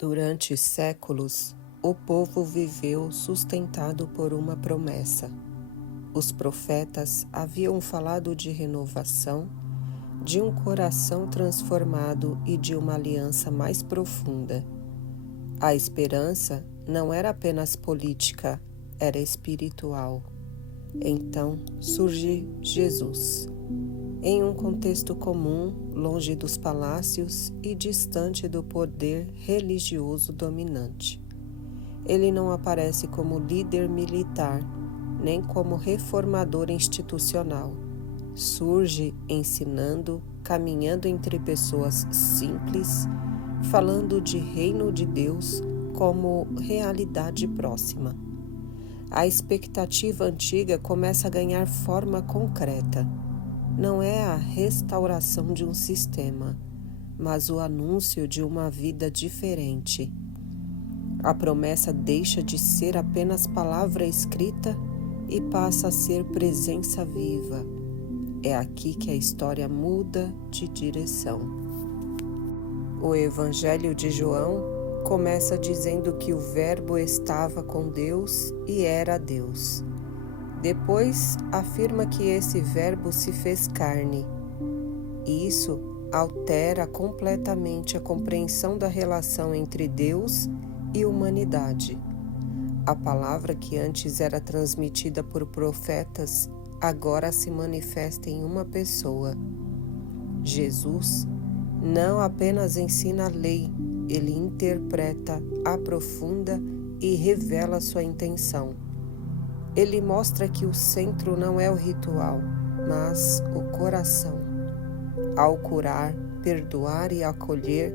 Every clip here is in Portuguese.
Durante séculos, o povo viveu sustentado por uma promessa. Os profetas haviam falado de renovação, de um coração transformado e de uma aliança mais profunda. A esperança não era apenas política, era espiritual. Então surge Jesus. Em um contexto comum, longe dos palácios e distante do poder religioso dominante. Ele não aparece como líder militar, nem como reformador institucional. Surge ensinando, caminhando entre pessoas simples, falando de reino de Deus como realidade próxima. A expectativa antiga começa a ganhar forma concreta. Não é a restauração de um sistema, mas o anúncio de uma vida diferente. A promessa deixa de ser apenas palavra escrita e passa a ser presença viva. É aqui que a história muda de direção. O Evangelho de João começa dizendo que o Verbo estava com Deus e era Deus. Depois, afirma que esse Verbo se fez carne. Isso altera completamente a compreensão da relação entre Deus e humanidade. A palavra que antes era transmitida por profetas, agora se manifesta em uma pessoa. Jesus não apenas ensina a lei, ele interpreta, aprofunda e revela sua intenção. Ele mostra que o centro não é o ritual, mas o coração. Ao curar, perdoar e acolher,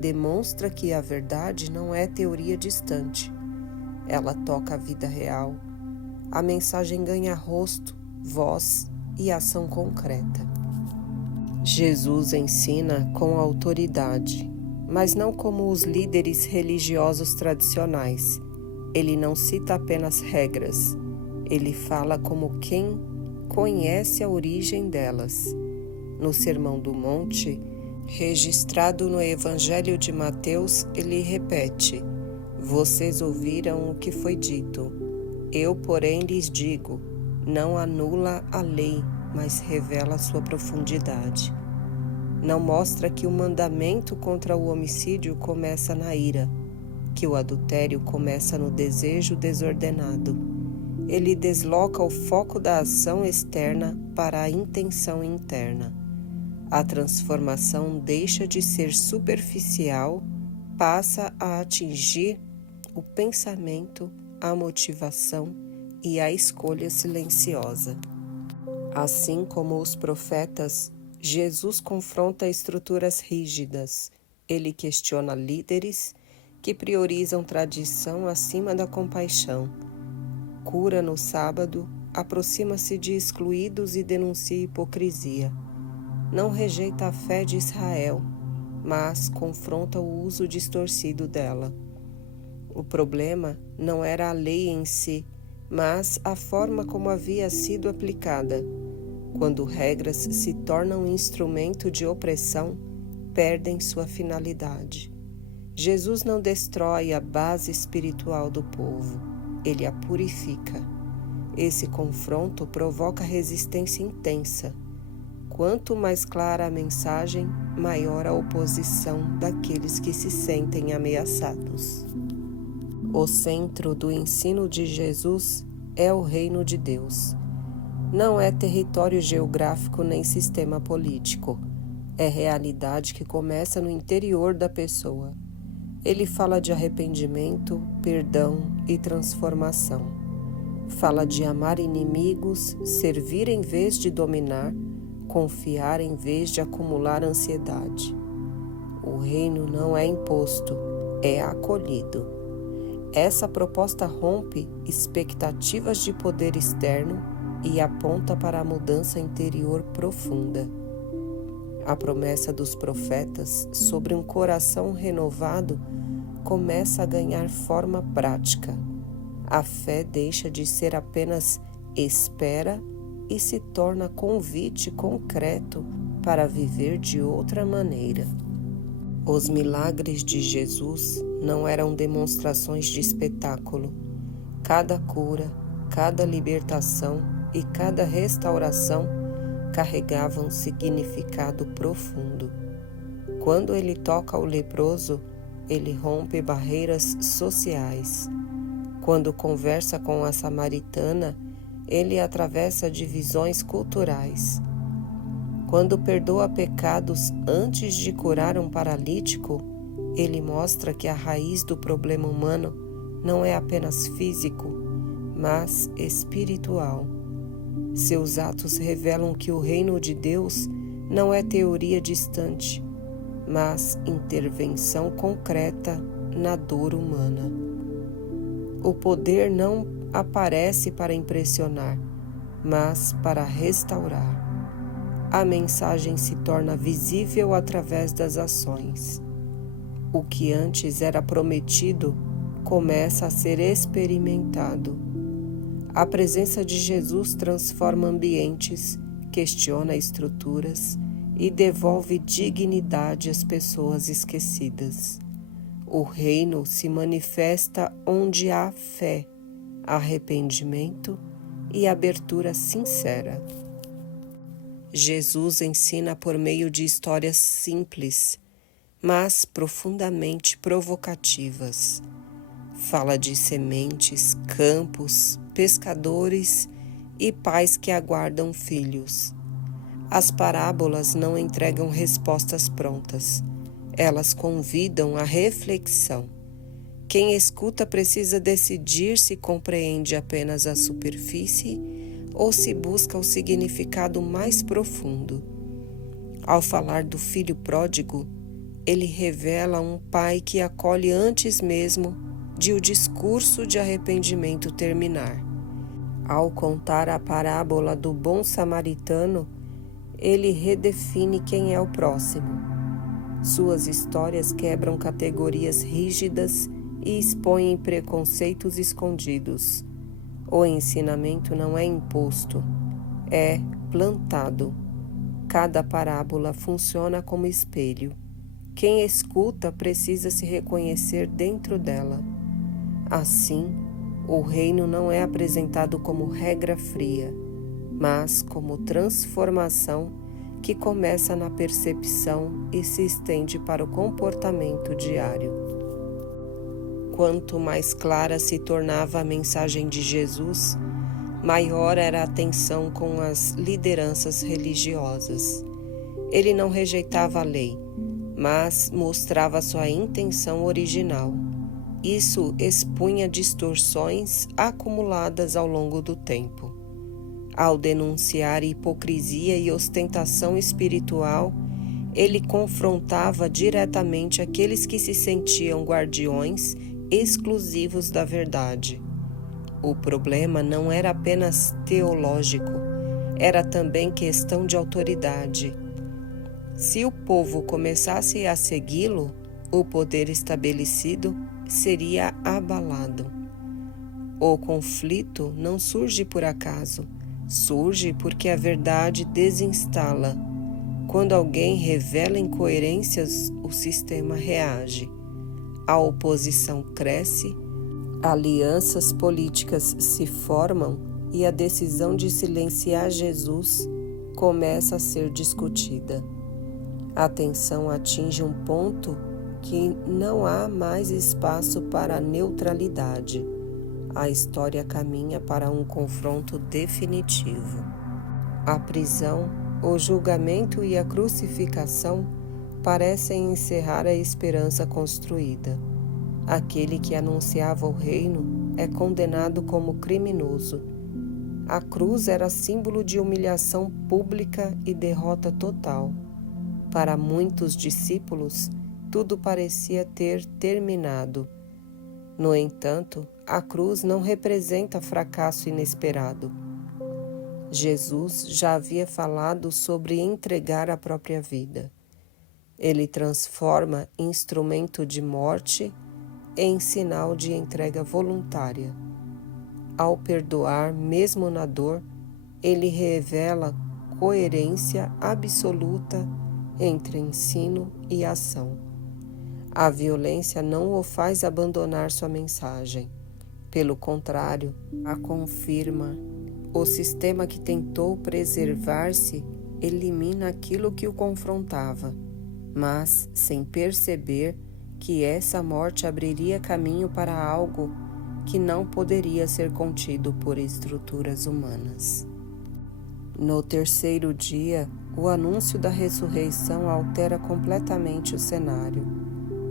demonstra que a verdade não é teoria distante. Ela toca a vida real. A mensagem ganha rosto, voz e ação concreta. Jesus ensina com autoridade, mas não como os líderes religiosos tradicionais. Ele não cita apenas regras. Ele fala como quem conhece a origem delas. No Sermão do Monte, registrado no Evangelho de Mateus, ele repete: "Vocês ouviram o que foi dito. Eu, porém, lhes digo, não anula a lei, mas revela sua profundidade." Não mostra que o mandamento contra o homicídio começa na ira, que o adultério começa no desejo desordenado. Ele desloca o foco da ação externa para a intenção interna. A transformação deixa de ser superficial, passa a atingir o pensamento, a motivação e a escolha silenciosa. Assim como os profetas, Jesus confronta estruturas rígidas. Ele questiona líderes que priorizam tradição acima da compaixão. Cura no sábado, aproxima-se de excluídos e denuncia hipocrisia. Não rejeita a fé de Israel, mas confronta o uso distorcido dela. O problema não era a lei em si, mas a forma como havia sido aplicada. Quando regras se tornam instrumento de opressão, perdem sua finalidade. Jesus não destrói a base espiritual do povo, ele a purifica. Esse confronto provoca resistência intensa. Quanto mais clara a mensagem, maior a oposição daqueles que se sentem ameaçados. O centro do ensino de Jesus é o reino de Deus. Não é território geográfico nem sistema político. É realidade que começa no interior da pessoa. Ele fala de arrependimento, perdão e transformação. Fala de amar inimigos, servir em vez de dominar, confiar em vez de acumular ansiedade. O reino não é imposto, é acolhido. Essa proposta rompe expectativas de poder externo e aponta para a mudança interior profunda. A promessa dos profetas sobre um coração renovado começa a ganhar forma prática. A fé deixa de ser apenas espera e se torna convite concreto para viver de outra maneira. Os milagres de Jesus não eram demonstrações de espetáculo. Cada cura, cada libertação e cada restauração carregavam um significado profundo. Quando ele toca o leproso, ele rompe barreiras sociais. Quando conversa com a samaritana, ele atravessa divisões culturais. Quando perdoa pecados antes de curar um paralítico, ele mostra que a raiz do problema humano não é apenas físico, mas espiritual. Seus atos revelam que o reino de Deus não é teoria distante, mas intervenção concreta na dor humana. O poder não aparece para impressionar, mas para restaurar. A mensagem se torna visível através das ações. O que antes era prometido começa a ser experimentado. A presença de Jesus transforma ambientes, questiona estruturas e devolve dignidade às pessoas esquecidas. O reino se manifesta onde há fé, arrependimento e abertura sincera. Jesus ensina por meio de histórias simples, mas profundamente provocativas. Fala de sementes, campos, pescadores e pais que aguardam filhos. As parábolas não entregam respostas prontas. Elas convidam à reflexão. Quem escuta precisa decidir se compreende apenas a superfície ou se busca o significado mais profundo. Ao falar do filho pródigo, ele revela um pai que acolhe antes mesmo de o discurso de arrependimento terminar. Ao contar a parábola do bom samaritano, ele redefine quem é o próximo. Suas histórias quebram categorias rígidas e expõem preconceitos escondidos. O ensinamento não é imposto, é plantado. Cada parábola funciona como espelho. Quem escuta precisa se reconhecer dentro dela. Assim, o reino não é apresentado como regra fria, mas como transformação que começa na percepção e se estende para o comportamento diário. Quanto mais clara se tornava a mensagem de Jesus, maior era a tensão com as lideranças religiosas. Ele não rejeitava a lei, mas mostrava sua intenção original. Isso expunha distorções acumuladas ao longo do tempo. Ao denunciar hipocrisia e ostentação espiritual, ele confrontava diretamente aqueles que se sentiam guardiões exclusivos da verdade. O problema não era apenas teológico, era também questão de autoridade. Se o povo começasse a segui-lo, o poder estabelecido seria abalado. O conflito não surge por acaso, surge porque a verdade desinstala. Quando alguém revela incoerências, o sistema reage. A oposição cresce, alianças políticas se formam e a decisão de silenciar Jesus começa a ser discutida. A tensão atinge um ponto que não há mais espaço para a neutralidade. A história caminha para um confronto definitivo. A prisão, o julgamento e a crucificação parecem encerrar a esperança construída. Aquele que anunciava o reino é condenado como criminoso. A cruz era símbolo de humilhação pública e derrota total. Para muitos discípulos, tudo parecia ter terminado. No entanto, a cruz não representa fracasso inesperado. Jesus já havia falado sobre entregar a própria vida. Ele transforma instrumento de morte em sinal de entrega voluntária. Ao perdoar, mesmo na dor, ele revela coerência absoluta entre ensino e ação. A violência não o faz abandonar sua mensagem. Pelo contrário, a confirma. O sistema que tentou preservar-se elimina aquilo que o confrontava, mas sem perceber que essa morte abriria caminho para algo que não poderia ser contido por estruturas humanas. No terceiro dia, o anúncio da ressurreição altera completamente o cenário.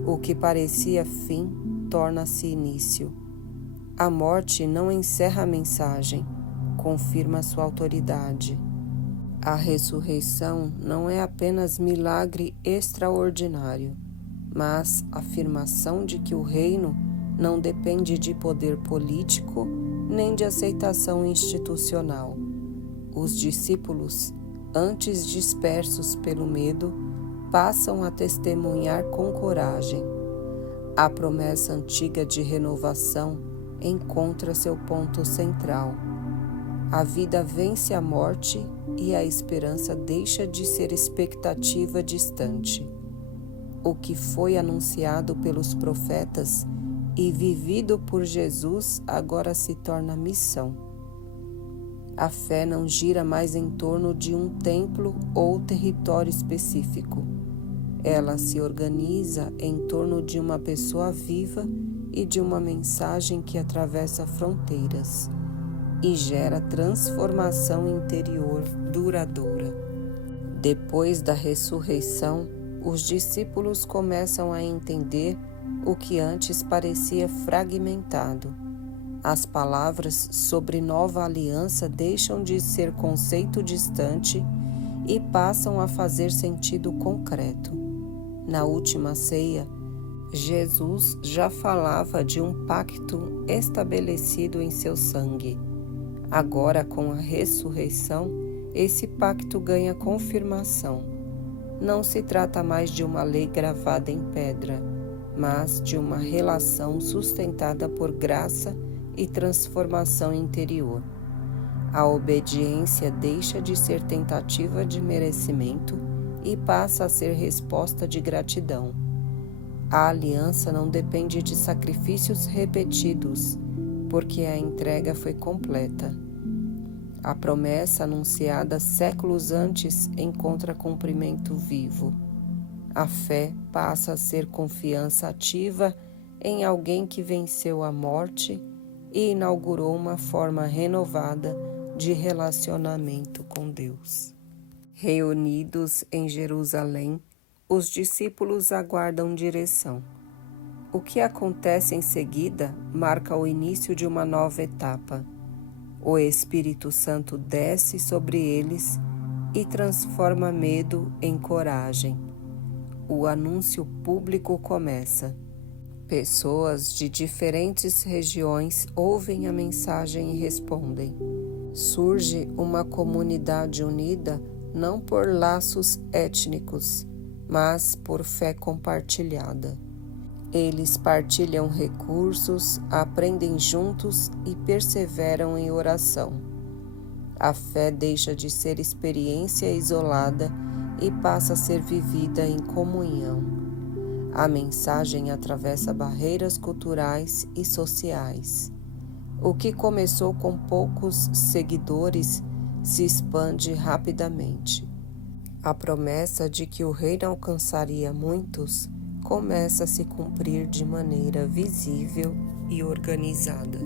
O que parecia fim torna-se início. A morte não encerra a mensagem, confirma sua autoridade. A ressurreição não é apenas milagre extraordinário, mas afirmação de que o reino não depende de poder político nem de aceitação institucional. Os discípulos, antes dispersos pelo medo, passam a testemunhar com coragem. A promessa antiga de renovação encontra seu ponto central. A vida vence a morte e a esperança deixa de ser expectativa distante. O que foi anunciado pelos profetas e vivido por Jesus agora se torna missão. A fé não gira mais em torno de um templo ou território específico. Ela se organiza em torno de uma pessoa viva e de uma mensagem que atravessa fronteiras e gera transformação interior duradoura. Depois da ressurreição, os discípulos começam a entender o que antes parecia fragmentado. As palavras sobre nova aliança deixam de ser conceito distante e passam a fazer sentido concreto. Na última ceia, Jesus já falava de um pacto estabelecido em seu sangue. Agora, com a ressurreição, esse pacto ganha confirmação. Não se trata mais de uma lei gravada em pedra, mas de uma relação sustentada por graça e transformação interior. A obediência deixa de ser tentativa de merecimento e passa a ser resposta de gratidão. A aliança não depende de sacrifícios repetidos, porque a entrega foi completa. A promessa anunciada séculos antes encontra cumprimento vivo. A fé passa a ser confiança ativa em alguém que venceu a morte e inaugurou uma forma renovada de relacionamento com Deus. Reunidos em Jerusalém, os discípulos aguardam direção. O que acontece em seguida marca o início de uma nova etapa. O Espírito Santo desce sobre eles e transforma medo em coragem. O anúncio público começa. Pessoas de diferentes regiões ouvem a mensagem e respondem. Surge uma comunidade unida não por laços étnicos, mas por fé compartilhada. Eles partilham recursos, aprendem juntos e perseveram em oração. A fé deixa de ser experiência isolada e passa a ser vivida em comunhão. A mensagem atravessa barreiras culturais e sociais. O que começou com poucos seguidores se expande rapidamente. A promessa de que o reino alcançaria muitos começa a se cumprir de maneira visível e organizada.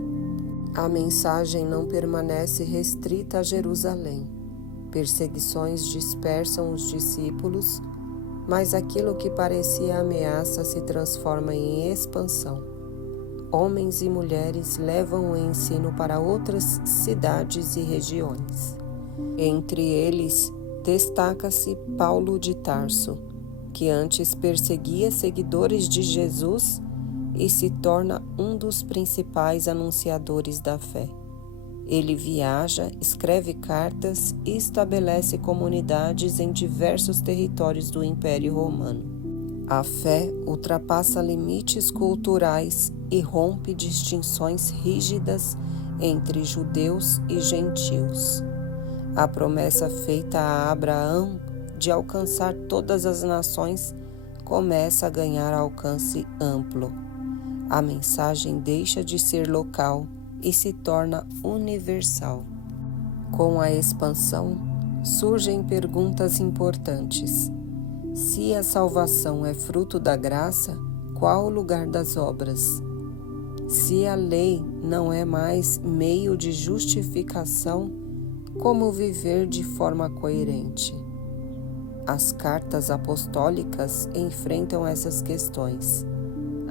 A mensagem não permanece restrita a Jerusalém. Perseguições dispersam os discípulos, mas aquilo que parecia ameaça se transforma em expansão. Homens e mulheres levam o ensino para outras cidades e regiões. Entre eles, destaca-se Paulo de Tarso, que antes perseguia seguidores de Jesus e se torna um dos principais anunciadores da fé. Ele viaja, escreve cartas e estabelece comunidades em diversos territórios do Império Romano. A fé ultrapassa limites culturais e rompe distinções rígidas entre judeus e gentios. A promessa feita a Abraão de alcançar todas as nações começa a ganhar alcance amplo. A mensagem deixa de ser local e se torna universal. Com a expansão, surgem perguntas importantes. Se a salvação é fruto da graça, qual o lugar das obras? Se a lei não é mais meio de justificação, como viver de forma coerente? As cartas apostólicas enfrentam essas questões.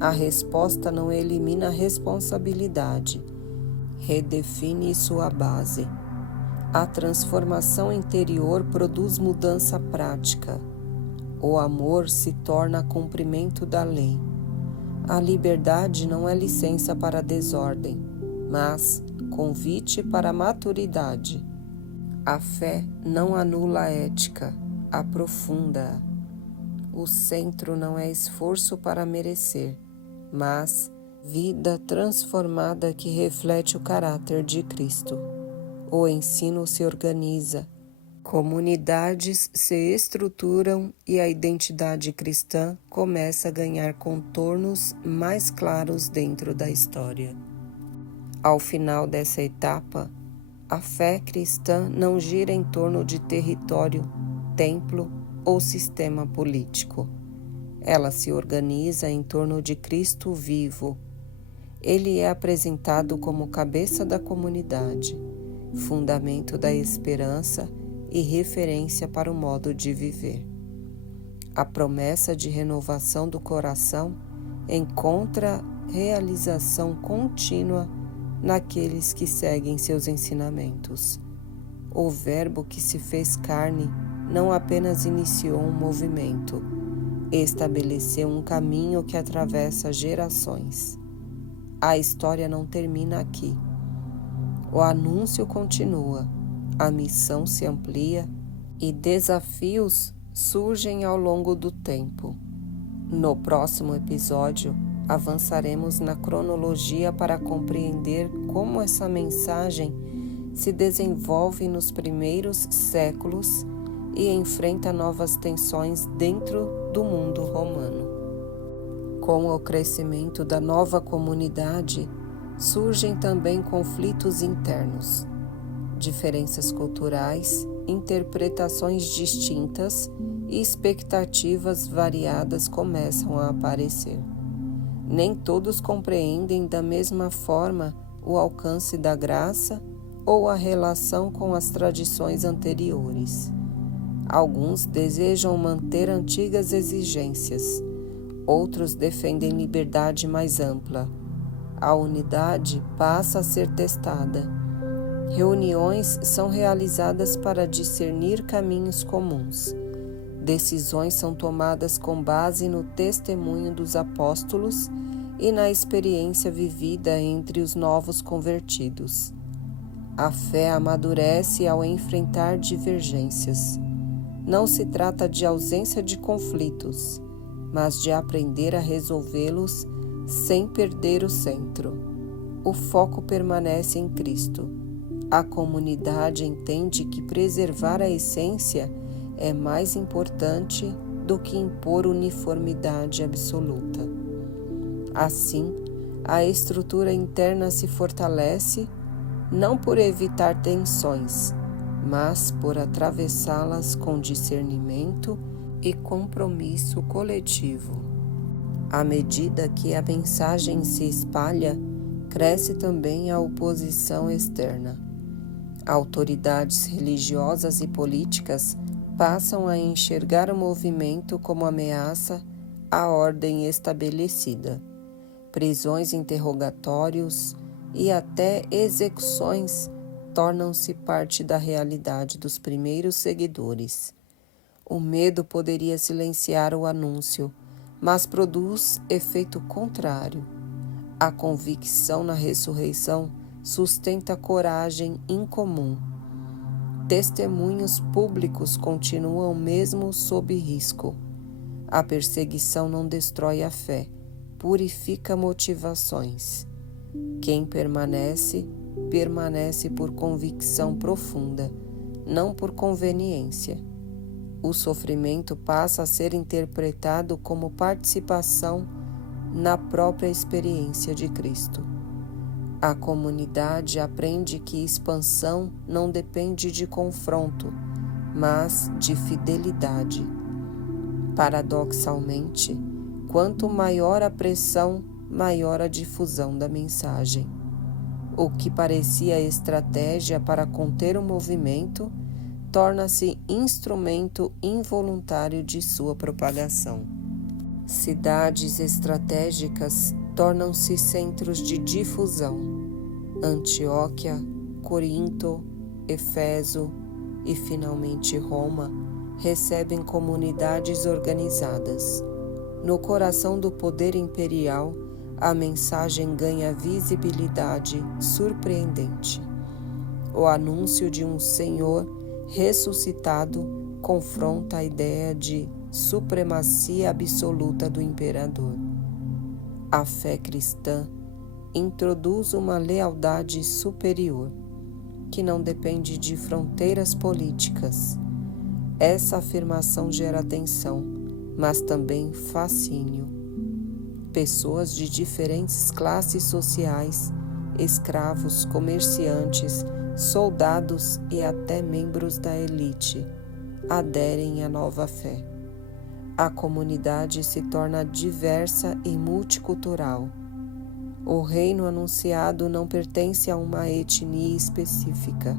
A resposta não elimina a responsabilidade, redefine sua base. A transformação interior produz mudança prática. O amor se torna cumprimento da lei. A liberdade não é licença para a desordem, mas convite para a maturidade. A fé não anula a ética, aprofunda-a. O centro não é esforço para merecer, mas vida transformada que reflete o caráter de Cristo. O ensino se organiza, comunidades se estruturam e a identidade cristã começa a ganhar contornos mais claros dentro da história. Ao final dessa etapa, a fé cristã não gira em torno de território, templo ou sistema político. Ela se organiza em torno de Cristo vivo. Ele é apresentado como cabeça da comunidade, fundamento da esperança e referência para o modo de viver. A promessa de renovação do coração encontra realização contínua naqueles que seguem seus ensinamentos. O Verbo que se fez carne não apenas iniciou um movimento, estabeleceu um caminho que atravessa gerações. A história não termina aqui. O anúncio continua, a missão se amplia e desafios surgem ao longo do tempo. No próximo episódio, avançaremos na cronologia para compreender como essa mensagem se desenvolve nos primeiros séculos e enfrenta novas tensões dentro do mundo romano. Com o crescimento da nova comunidade, surgem também conflitos internos, diferenças culturais, interpretações distintas e expectativas variadas começam a aparecer. Nem todos compreendem da mesma forma o alcance da graça ou a relação com as tradições anteriores. Alguns desejam manter antigas exigências, outros defendem liberdade mais ampla. A unidade passa a ser testada. Reuniões são realizadas para discernir caminhos comuns. Decisões são tomadas com base no testemunho dos apóstolos e na experiência vivida entre os novos convertidos. A fé amadurece ao enfrentar divergências. Não se trata de ausência de conflitos, mas de aprender a resolvê-los sem perder o centro. O foco permanece em Cristo. A comunidade entende que preservar a essência é mais importante do que impor uniformidade absoluta. Assim, a estrutura interna se fortalece, não por evitar tensões, mas por atravessá-las com discernimento e compromisso coletivo. À medida que a mensagem se espalha, cresce também a oposição externa. Autoridades religiosas e políticas passam a enxergar o movimento como ameaça à ordem estabelecida. Prisões, interrogatórios e até execuções tornam-se parte da realidade dos primeiros seguidores. O medo poderia silenciar o anúncio, mas produz efeito contrário. A convicção na ressurreição sustenta coragem incomum. Testemunhos públicos continuam mesmo sob risco. A perseguição não destrói a fé, purifica motivações. Quem permanece, permanece por convicção profunda, não por conveniência. o sofrimento passa a ser interpretado como participação na própria experiência de Cristo. A comunidade aprende que expansão não depende de confronto, mas de fidelidade. Paradoxalmente, quanto maior a pressão, maior a difusão da mensagem. O que parecia estratégia para conter o movimento torna-se instrumento involuntário de sua propagação. Cidades estratégicas tornam-se centros de difusão. Antioquia, Corinto, Éfeso e finalmente Roma recebem comunidades organizadas. No coração do poder imperial, a mensagem ganha visibilidade surpreendente. O anúncio de um Senhor ressuscitado confronta a ideia de supremacia absoluta do imperador. A fé cristã introduz uma lealdade superior, que não depende de fronteiras políticas. Essa afirmação gera tensão, mas também fascínio. Pessoas de diferentes classes sociais, escravos, comerciantes, soldados e até membros da elite, aderem à nova fé. A comunidade se torna diversa e multicultural. O reino anunciado não pertence a uma etnia específica.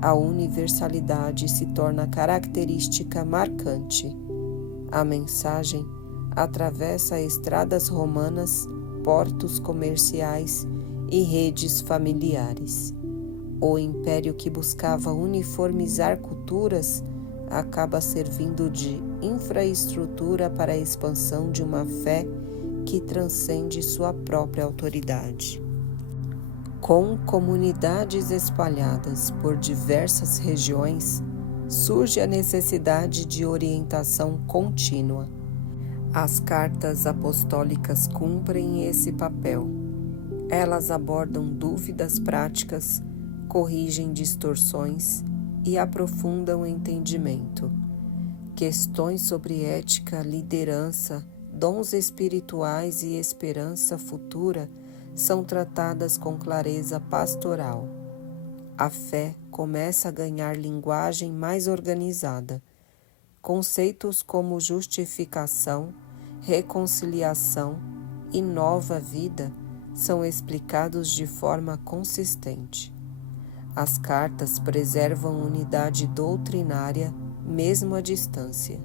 A universalidade se torna característica marcante. A mensagem atravessa estradas romanas, portos comerciais e redes familiares. O império que buscava uniformizar culturas acaba servindo de infraestrutura para a expansão de uma fé que transcende sua própria autoridade. Com comunidades espalhadas por diversas regiões, surge a necessidade de orientação contínua. As cartas apostólicas cumprem esse papel. Elas abordam dúvidas práticas, corrigem distorções e aprofundam o entendimento. Questões sobre ética, liderança, dons espirituais e esperança futura são tratadas com clareza pastoral. A fé começa a ganhar linguagem mais organizada. Conceitos como justificação, reconciliação e nova vida são explicados de forma consistente. As cartas preservam unidade doutrinária, mesmo à distância.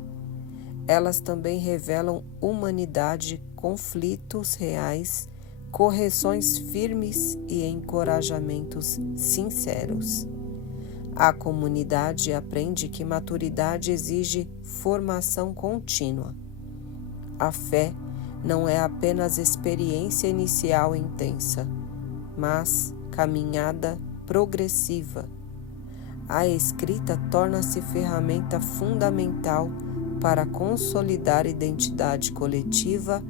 Elas também revelam humanidade, conflitos reais, correções firmes e encorajamentos sinceros. A comunidade aprende que maturidade exige formação contínua. A fé não é apenas experiência inicial intensa, mas caminhada progressiva. A escrita torna-se ferramenta fundamental para consolidar identidade coletiva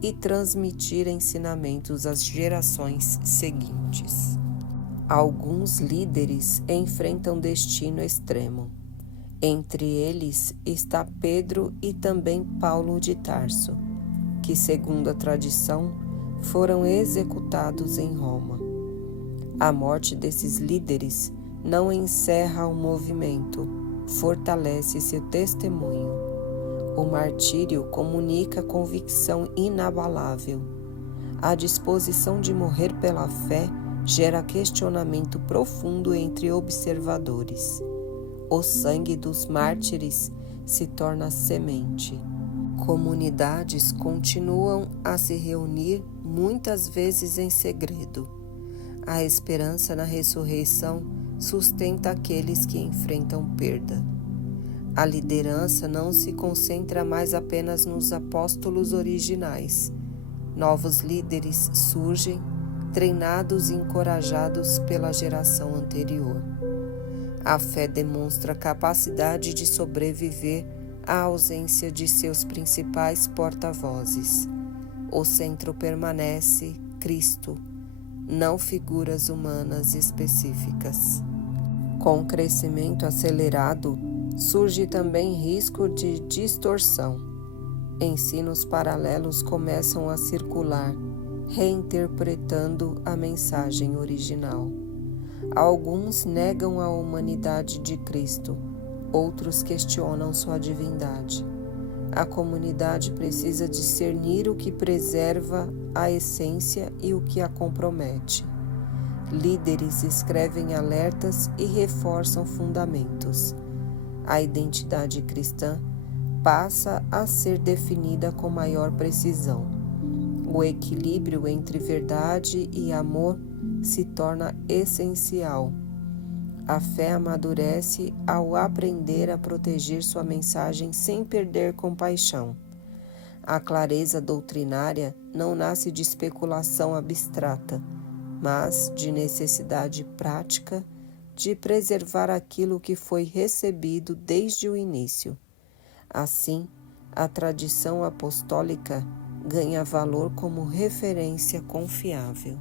e transmitir ensinamentos às gerações seguintes. Alguns líderes enfrentam destino extremo. Entre eles está Pedro e também Paulo de Tarso, que, segundo a tradição, foram executados em Roma. A morte desses líderes não encerra o movimento, fortalece seu testemunho. O martírio comunica convicção inabalável. A disposição de morrer pela fé gera questionamento profundo entre observadores. O sangue dos mártires se torna semente. Comunidades continuam a se reunir, muitas vezes em segredo. A esperança na ressurreição sustenta aqueles que enfrentam perda. A liderança não se concentra mais apenas nos apóstolos originais. Novos líderes surgem, treinados e encorajados pela geração anterior. A fé demonstra capacidade de sobreviver à ausência de seus principais porta-vozes. O centro permanece Cristo, não figuras humanas específicas. Com o crescimento acelerado, surge também risco de distorção. Ensinos paralelos começam a circular, reinterpretando a mensagem original. Alguns negam a humanidade de Cristo, outros questionam sua divindade. A comunidade precisa discernir o que preserva a essência e o que a compromete. Líderes escrevem alertas e reforçam fundamentos. A identidade cristã passa a ser definida com maior precisão. O equilíbrio entre verdade e amor se torna essencial. A fé amadurece ao aprender a proteger sua mensagem sem perder compaixão. A clareza doutrinária não nasce de especulação abstrata, mas de necessidade prática de preservar aquilo que foi recebido desde o início. Assim, a tradição apostólica ganha valor como referência confiável.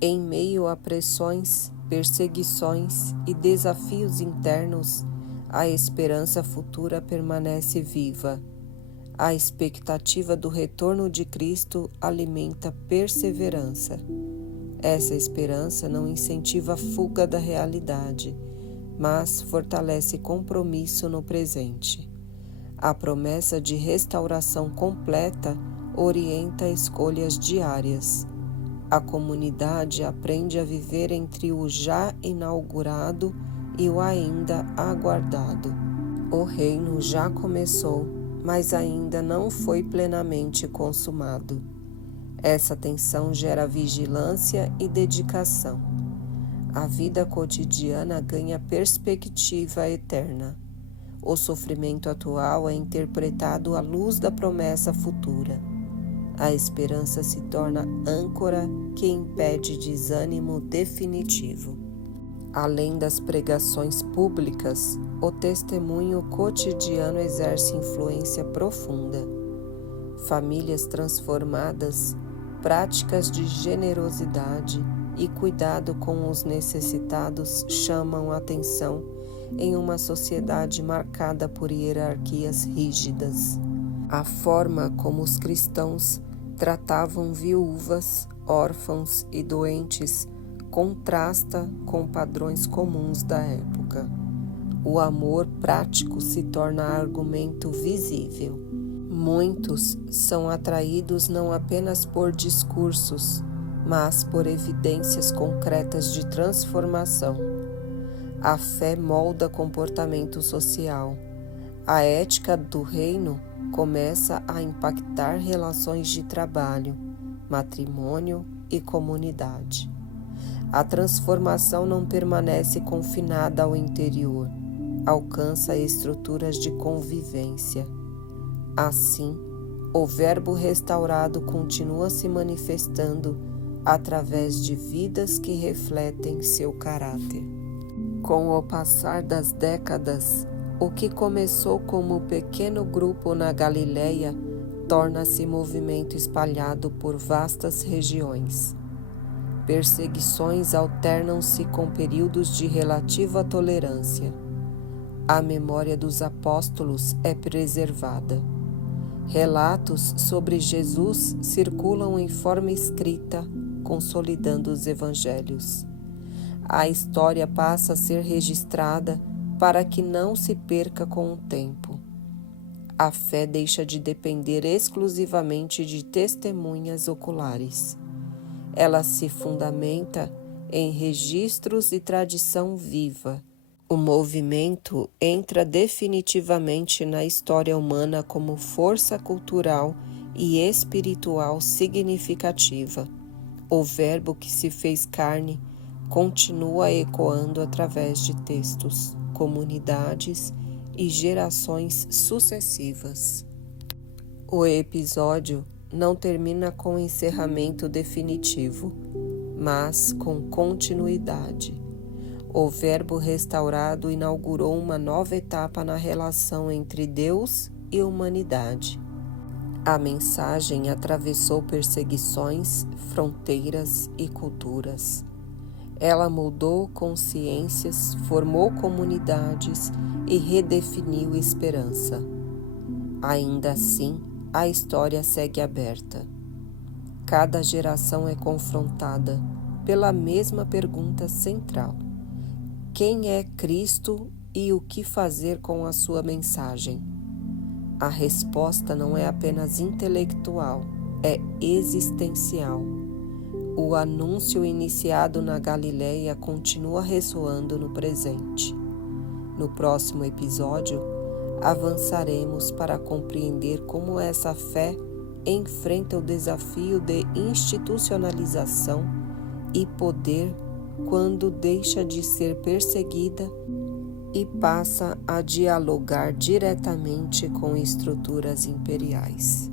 Em meio a pressões, perseguições e desafios internos, a esperança futura permanece viva. A expectativa do retorno de Cristo alimenta perseverança. Essa esperança não incentiva a fuga da realidade, mas fortalece compromisso no presente. A promessa de restauração completa orienta escolhas diárias. A comunidade aprende a viver entre o já inaugurado e o ainda aguardado. O reino já começou, mas ainda não foi plenamente consumado. Essa tensão gera vigilância e dedicação. A vida cotidiana ganha perspectiva eterna. O sofrimento atual é interpretado à luz da promessa futura. A esperança se torna âncora que impede desânimo definitivo. Além das pregações públicas, o testemunho cotidiano exerce influência profunda. Famílias transformadas, práticas de generosidade e cuidado com os necessitados chamam a atenção em uma sociedade marcada por hierarquias rígidas. A forma como os cristãos tratavam viúvas, órfãos e doentes contrasta com padrões comuns da época. O amor prático se torna argumento visível. Muitos são atraídos não apenas por discursos, mas por evidências concretas de transformação. A fé molda comportamento social. A ética do reino começa a impactar relações de trabalho, matrimônio e comunidade. A transformação não permanece confinada ao interior, alcança estruturas de convivência. Assim, o Verbo restaurado continua se manifestando através de vidas que refletem seu caráter. Com o passar das décadas, o que começou como pequeno grupo na Galileia torna-se movimento espalhado por vastas regiões. Perseguições alternam-se com períodos de relativa tolerância. A memória dos apóstolos é preservada. Relatos sobre Jesus circulam em forma escrita, consolidando os evangelhos. A história passa a ser registrada para que não se perca com o tempo. A fé deixa de depender exclusivamente de testemunhas oculares. Ela se fundamenta em registros e tradição viva. O movimento entra definitivamente na história humana como força cultural e espiritual significativa. O Verbo que se fez carne continua ecoando através de textos, comunidades e gerações sucessivas. O episódio não termina com encerramento definitivo, mas com continuidade. O Verbo restaurado inaugurou uma nova etapa na relação entre Deus e humanidade. A mensagem atravessou perseguições, fronteiras e culturas. Ela moldou consciências, formou comunidades e redefiniu esperança. Ainda assim, a história segue aberta. Cada geração é confrontada pela mesma pergunta central: quem é Cristo e o que fazer com a sua mensagem? A resposta não é apenas intelectual, é existencial. O anúncio iniciado na Galileia continua ressoando no presente. No próximo episódio, avançaremos para compreender como essa fé enfrenta o desafio de institucionalização e poder quando deixa de ser perseguida e passa a dialogar diretamente com estruturas imperiais.